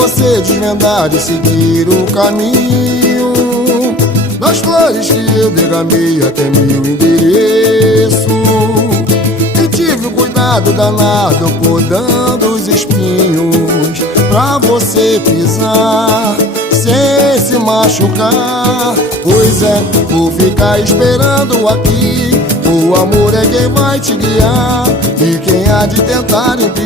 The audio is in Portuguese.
você desvendar e seguir o caminho das flores que eu derramei até meu endereço. E tive um cuidado danado podando os espinhos pra você pisar sem se machucar. Pois é, vou ficar esperando aqui. O amor é quem vai te guiar e quem há de tentar impedir